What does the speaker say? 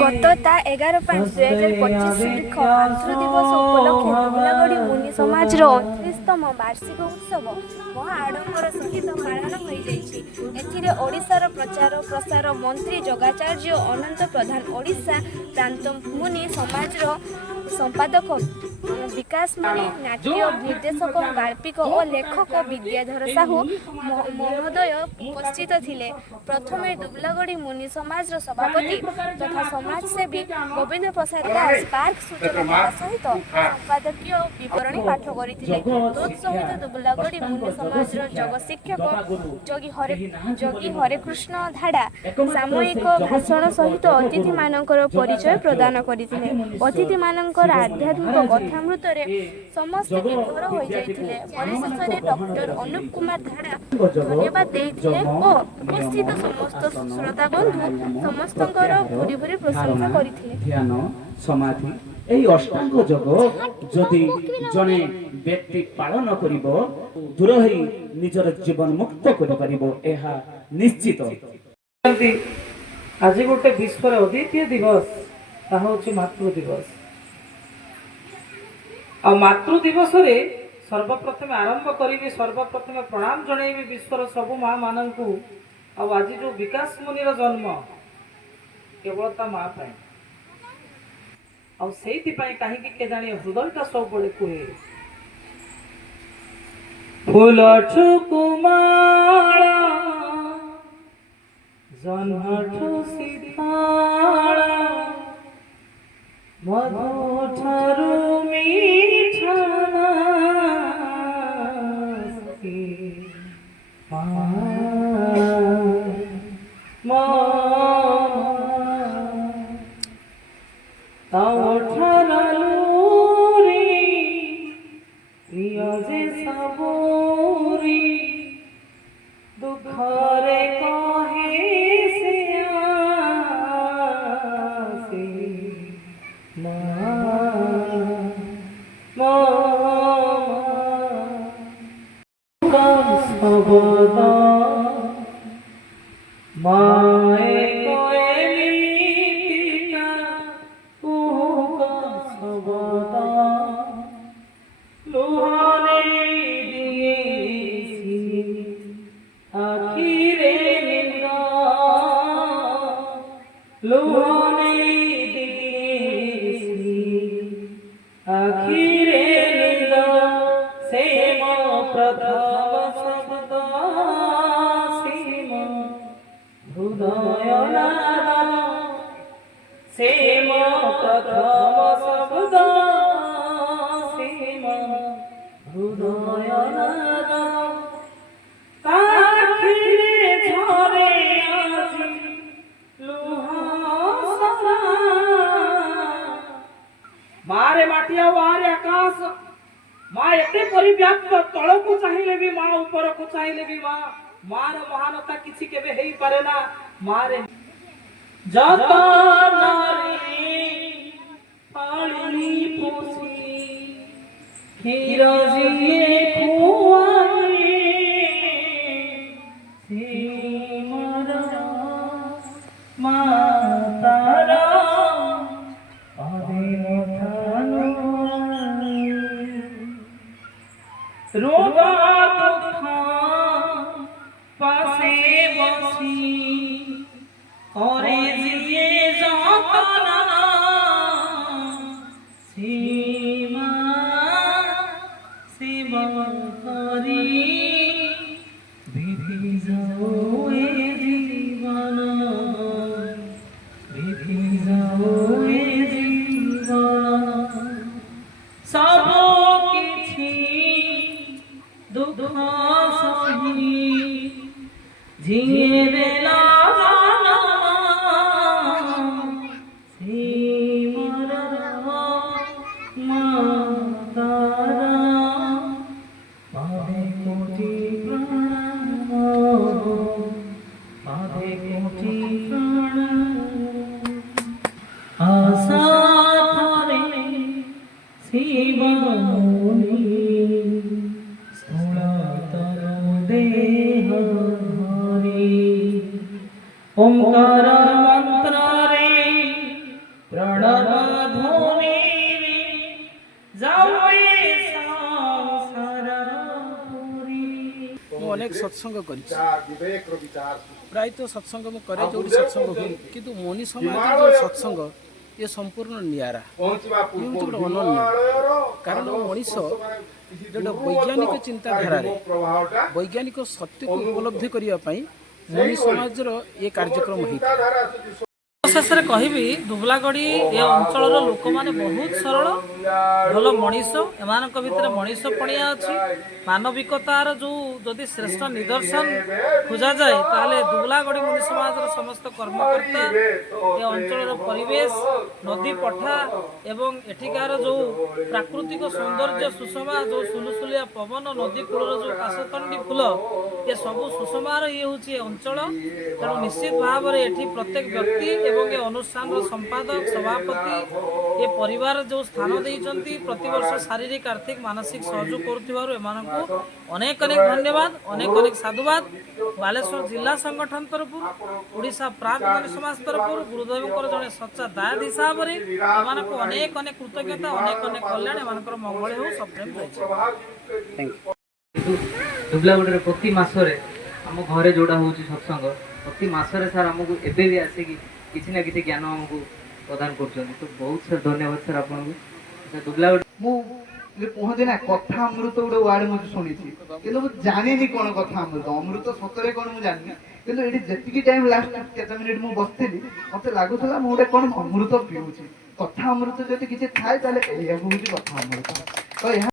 गत 11/5/2025 तारीख आंध्र दिवस उपलक्षे दुबलागढ़ी मुनि समाज 29तम वार्षिक उत्सव महा आडंबर सहित पालन हो। ओडिशार प्रचार प्रसार मंत्री जगाचार्य अनंत प्रधान, ओडिशा प्रांत मुनि समाज संपादक विकास मुनि, नाट्य निर्देशक गाल्पिक और लेखक विद्याधर साहू महोदय उपस्थित थिले। प्रथमे दुबलागढ़ी मुनि समाज सभापति तथा समाजसेवी गोविंद प्रसाद दास पार्क सूचना सहित संपादकीय विवरणी पाठ करथिले। तत्सहित दुबलागढ़ी मुनि समाज जग शिक्षक जोगी हरेकृष्ण धाड़ा सामूहिक भाषण सहित अतिथि मानकर परिचय प्रदान करथिले। अतिथि मानकर आध्यात्मिक कथामृत समस्त विभोर हो जाइथिले। परिशेषरे डॉक्टर अनुप कुमार धाड़ा धन्यवाद देइथिले और उपस्थित समस्त श्रोता बंधु समस्तଙ୍କର भूरी भूरी प्रशंसा करथिले। ध्यान समाधि এই অষ্টাঙ্গ যোগ যদি জনে ব্যক্তি পালন করিব দূর হই নিজর জীবন মুক্ত করি পারিব এহা নিশ্চিত। আজি গোটে বিশ্বর অদ্বিতীয় দিবস তাহা হচ্ছে মাতৃ দিবস। आ मातृ दिवस रे सर्वप्रथम आरंभ करी सर्वप्रथम प्रणाम जणाइबी विश्वर सबु माँ मानू। आज जो विकास मुनिर जन्म केवल ता माँ पाई कहीं के जानी हृदयटा सब बड़े कहे फूल ठुकुमाला जन्मठु सीताला मधुठारु मीठाना दुखरे कहे मारे माटिया वारे आकाश माँ एते परिव्याप्त तल को चाहिए भी माँ ऊपर को चाहिए भी माँ मार महानता किसी के भी हेई पारे ना मारे जत नारी पाळी पोसी खीर जिए खुआई से मरा मातारा रोगा दुखा पासे बसी करे जिए जातना सीमा सेवा करी विधि जाओए जीवन विधि जाओए जीवन सब দুঃখ সহি ঝিঙে দেলা আশা ধরে শিবমুনি স্থূলতর দেহ ধরি ওঙ্কার মন্ত্রে প্রণব ধ্বনি যাওয়ে সংসার পুরী। ମୁଁ ଅନେକ ସତ୍ସଙ୍ଗ କରିଛି ପ୍ରାୟତଃ ସତ୍ସଙ୍ଗ ମୁଁ କରେ ଯେଉଁଠି ସତ୍ସଙ୍ଗ ହୁଏ କିନ୍ତୁ ମନି ସମାଜର ଯେଉଁ ସତ୍ସଙ୍ଗ ଏ ସମ୍ପୂର୍ଣ୍ଣ ନିଆରା ଇଏ ହେଉଛି ଗୋଟେ ଅନନ୍ୟ କାରଣ ମଣିଷ ଗୋଟେ ବୈଜ୍ଞାନିକ ଚିନ୍ତାଧାରାରେ ବୈଜ୍ଞାନିକ ସତ୍ୟକୁ ଉପଲବ୍ଧି କରିବା ପାଇଁ ମନି ସମାଜର ଏ କାର୍ଯ୍ୟକ୍ରମ ହେଇଥାଏ। ଶେଷରେ କହିବି ଦୁବଲାଗଡ଼ି ଏ ଅଞ୍ଚଳର ଲୋକମାନେ ବହୁତ ସରଳ ଭଲ ମଣିଷ ଏମାନଙ୍କ ଭିତରେ ମଣିଷ ପଣିଆ ଅଛି ମାନବିକତାର ଯେଉଁ ଯଦି ଶ୍ରେଷ୍ଠ ନିଦର୍ଶନ ଖୋଜାଯାଏ ତାହେଲେ ଦୁବଲାଗଡ଼ି ମୁନି ସମାଜର ସମସ୍ତ କର୍ମକର୍ତ୍ତା ଏ ଅଞ୍ଚଳର ପରିବେଶ ନଦୀ ପଠା ଏବଂ ଏଠିକାର ଯେଉଁ ପ୍ରାକୃତିକ ସୌନ୍ଦର୍ଯ୍ୟ ସୁଷମା ଯେଉଁ ସୁଲୁସୁଲିଆ ପବନ ନଦୀ କୂଳର ଯେଉଁ କାଶତଣ୍ଡି ଫୁଲ ଏସବୁ ସୁଷମାର ଇଏ ହେଉଛି ଏ ଅଞ୍ଚଳ ତେଣୁ ନିଶ୍ଚିତ ଭାବରେ ଏଠି ପ୍ରତ୍ୟେକ ବ୍ୟକ୍ତି ଏବଂ ଏ ଅନୁଷ୍ଠାନର ସମ୍ପାଦକ ସଭାପତି ଏ ପରିବାର ଯେଉଁ ସ୍ଥାନ ଦେଇଛନ୍ତି ପ୍ରତିବର୍ଷ ଶାରୀରିକ ଆର୍ଥିକ ମାନସିକ ସହଯୋଗ କରୁଥିବାରୁ ଏମାନଙ୍କୁ ଅନେକ ଅନେକ ଧନ୍ୟବାଦ ଅନେକ ଅନେକ ସାଧୁବାଦ ବାଲେଶ୍ୱର ଜିଲ୍ଲା ସଂଗଠନ ତରଫରୁ ଓଡ଼ିଶା ପ୍ରାକ୍ ମନି ସମାଜ ତରଫରୁ ଗୁରୁଦେବଙ୍କର ଜଣେ ସଚ୍ଚା ଦାୟାଦ ହିସାବରେ ଏମାନଙ୍କୁ ଅନେକ ଅନେକ କୃତଜ୍ଞତା ଅନେକ ଅନେକ କଲ୍ୟାଣ ଏମାନଙ୍କର ମଙ୍ଗଳ ହେଉ ସପ୍ରେମ ରହିଛି। ଦୁବଲାଗଡ଼ିରେ ପ୍ରତି ମାସରେ ଆମ ଘରେ ଯୋଉଟା ହେଉଛି ସତ୍ସଙ୍ଗ ପ୍ରତି ମାସରେ ସାର୍ ଆମକୁ ଏବେ ବି ଆସିକି କିଛି ନା କିଛି ଜ୍ଞାନ ଆମକୁ ପ୍ରଦାନ କରୁଛନ୍ତି ତ ବହୁତ ସାର୍ ଧନ୍ୟବାଦ ସାର୍ ଆପଣଙ୍କୁ। ଦୁବଲାଗଡ଼ି ମୁଁ କୁହନ୍ତି ନା କଥା ଅମୃତ ଗୋଟେ ୱାର୍ଡ ମୁଁ ଶୁଣିଛି କିନ୍ତୁ ମୁଁ ଜାଣିନି କ'ଣ କଥା ଅମୃତ ଅମୃତ ସତରେ କ'ଣ ମୁଁ ଜାଣିନି କିନ୍ତୁ ଏଠି ଯେତିକି ଟାଇମ୍ ଲାଷ୍ଟ କେତେ ମିନିଟ୍ ମୁଁ ବସିଥିଲି ମତେ ଲାଗୁଥିଲା ମୁଁ ଗୋଟେ କ'ଣ ଅମୃତ ପିଉଛି କଥା ଅମୃତ ଯଦି କିଛି ଥାଏ ତାହେଲେ ଏଇଆକୁ ହେଉଛି କଥା ଅମୃତ ତ ଏହା